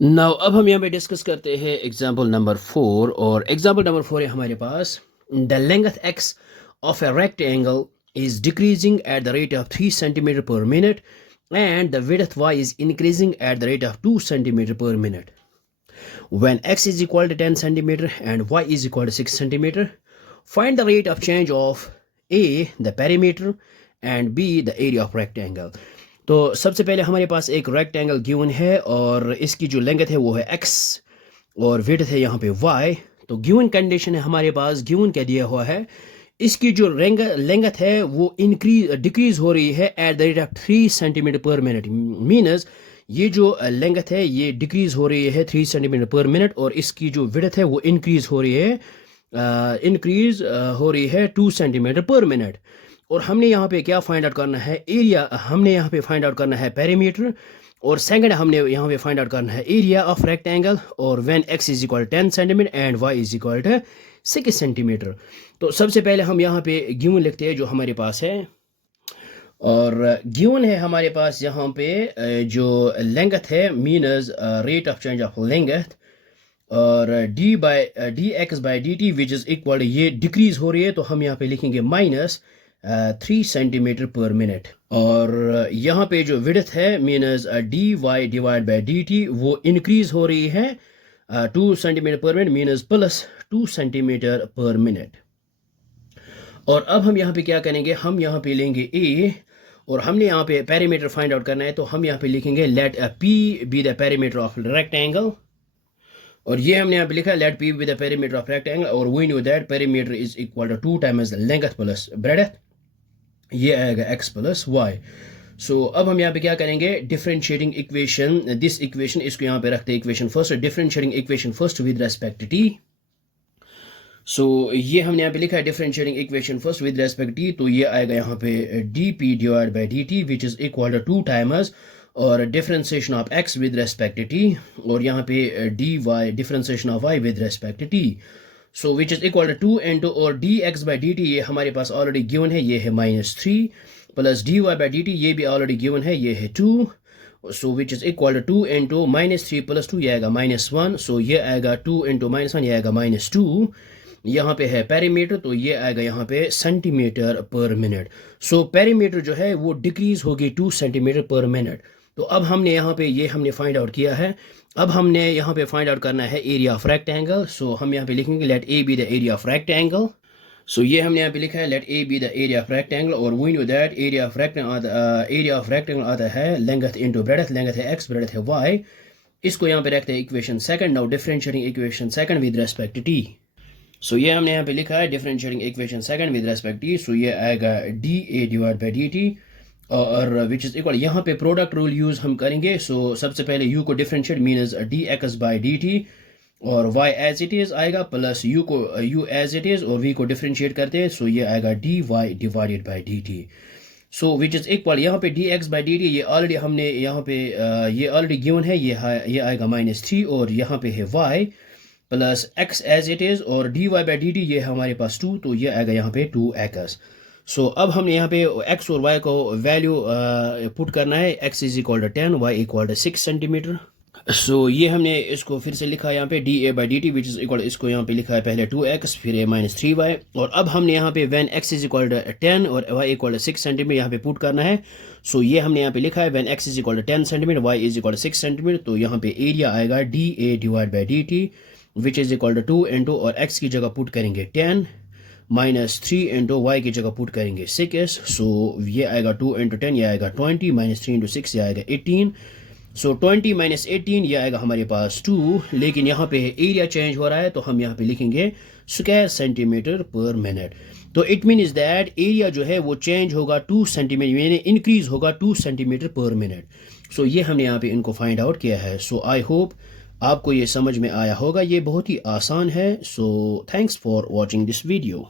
Now अब हम यहाँ पे डिस्कस करते हैं एग्जाम्पल नंबर 4। और एग्जाम्पल नंबर 4 है हमारे पास, the length x of a rectangle is decreasing at the rate of 3 centimeter per minute and the width y is increasing at the rate of 2 centimeter per minute. When x is equal to 10 centimeter and y is equal to 6 centimeter, find the rate of change of a, the perimeter, and b, the area of rectangle. तो सबसे पहले हमारे पास एक rectangle given है और इसकी जो length है वो है x और विड्थ है यहाँ पे y। तो गिवन कंडीशन है हमारे पास, गिवन क्या दिया हुआ है, इसकी जो लेंथ है वो डिक्रीज हो रही है at the rate of 3 centimetre per minute. मीनस ये जो लेंथ है ये डिक्रीज हो रही है 3 सेंटीमीटर पर मिनट और इसकी जो विड्थ है वो इंक्रीज हो रही है 2 सेंटीमीटर पर मिनट। और हमने यहाँ पे क्या फाइंड आउट करना है, एरिया। हमने यहाँ पे फाइंड आउट करना है पेरीमीटर और सेकंड हमने यहाँ पे फाइंड आउट करना है एरिया ऑफ रेक्टेंगल। और when x is equal 10 centimetre and y is equal 6 centimetre. तो सबसे पहले हम यहाँ पे गिवन लिखते हैं जो हमारे पास है। और गिवन है हमारे पास यहाँ पे जो लेंथ है minus rate of change of length और d x by d t which is equal, ये डिक्रीज हो रही है तो हम यहाँ पे लिखेंगे माइनस 3 सेंटीमीटर पर मिनट। और यहाँ पे जो विड्थ है minus d y divide by d t वो इंक्रीज हो रही है 2 centimetre per minute minus plus 2 centimetre per minute. और अब हम यहाँ पे क्या करेंगे, हम यहाँ पे लेंगे ए और हमने यहाँ पे पेरीमीटर फाइंड आउट करना है तो हम यहाँ पे लिखेंगे let P be the perimeter of rectangle. और ये हमने यहाँ पे लिखा है let P be the perimeter of rectangle और we know that perimeter is equal to 2 times length plus breadth, ये आएगा x प्लस वाई। सो अब हम यहाँ पे क्या करेंगे, डिफरेंशिएटिंग इक्वेशन, दिस इक्वेशन, इसको यहाँ पे रखते हैं equation first, differentiating equation first with respect t. So ये हमने यहाँ पे लिखा है differentiating equation first with respect t, तो ये आएगा यहाँ पे d P divide by d t which is equal to 2 times और differentiation of x with respect t और यहाँ पे d y differentiation of y with respect t. So which is equal to 2 into और d x by d t ये हमारे पास already given है, ये है -3 plus d y by d t ये भी ऑलरेडी गिवन है, ये है 2। So which is equal to 2 into -3 plus 2 ये आएगा -1। सो ये आएगा 2 इंटू -1 ये आएगा -2। यहाँ पे है पेरीमीटर तो ये आएगा यहाँ पे centimetre per minute. So perimeter जो है वो डिक्रीज होगी 2 सेंटीमीटर पर मिनट। तो अब हमने यहाँ पे ये हमने फाइंड आउट किया है। अब हमने यहाँ पे फाइंड आउट करना है एरिया ऑफ रेक्टेंगल। सो हम यहाँ पे लिखेंगे let A be the area of rectangle. So ये हमने यहाँ पे लिखा है let A be the area of rectangle और we know that area of rectangle आता है लेंथ इंटू ब्रेडथ, लेंथ है एक्स, ब्रेडथ है वाई। इसको यहाँ पे रखते हैं equation second. Now differentiating equation second with respect t. So ये हमने यहाँ पे लिखा है differentiating equation second with respect t. So ये आएगा d a divide by d t और विच इज इक्वल, यहाँ पे प्रोडक्ट रूल यूज हम करेंगे। सो सबसे पहले यू को differentiate minus d x by d t और y एज इट इज आएगा प्लस यू को u एज इट इज और v को डिफरेंशिएट करते हैं। सो ये आएगा d y divided by d t. So which is equal, यहाँ पे d x by d t ये ऑलरेडी हमने यहाँ पे ये ऑलरेडी गिवन है, ये आएगा -3 और यहाँ पे है y plus x as it is और d y by d t ये हमारे पास 2 तो ये आएगा यहाँ पे 2x। सो अब हमने यहाँ पे x और y को वैल्यू पुट करना है, x is equal to 10, y equal to 6 centimetre. So ये हमने इसको फिर से लिखा है यहाँ पे d A by d t which is equal, इसको यहाँ पे लिखा है पहले 2x फिर -3y। और अब हमने यहाँ पे when x is equal to 10 और y इक्वल टू 6 सेंटीमीटर यहाँ पे पुट करना है। सो ये हमने यहाँ पे लिखा है when x is equal to 10 centimetre y is equal to 6 centimetre. तो यहाँ पे एरिया आएगा d a divide by d t which is equal to 2 into और x की जगह पुट करेंगे 10 -3 इंटू वाई की जगह पुट करेंगे 6। सो ये आएगा 2 इंटू 10 ये आएगा 20 -3 इंटू 6 ये आएगा 18। सो 20 - 18 ये आएगा हमारे पास 2, लेकिन यहाँ पे एरिया चेंज हो रहा है तो हम यहाँ पे लिखेंगे स्क्वायर सेंटीमीटर पर मिनट। तो इट मीन्स दैट एरिया जो है वो चेंज होगा 2 सेंटीमीटर, यानी इंक्रीज होगा 2 सेंटीमीटर पर मिनट। सो ये हमने यहाँ पे इनको फाइंड आउट किया है। सो आई होप आपको ये समझ में आया होगा, ये बहुत ही आसान है। So thanks for watching this video.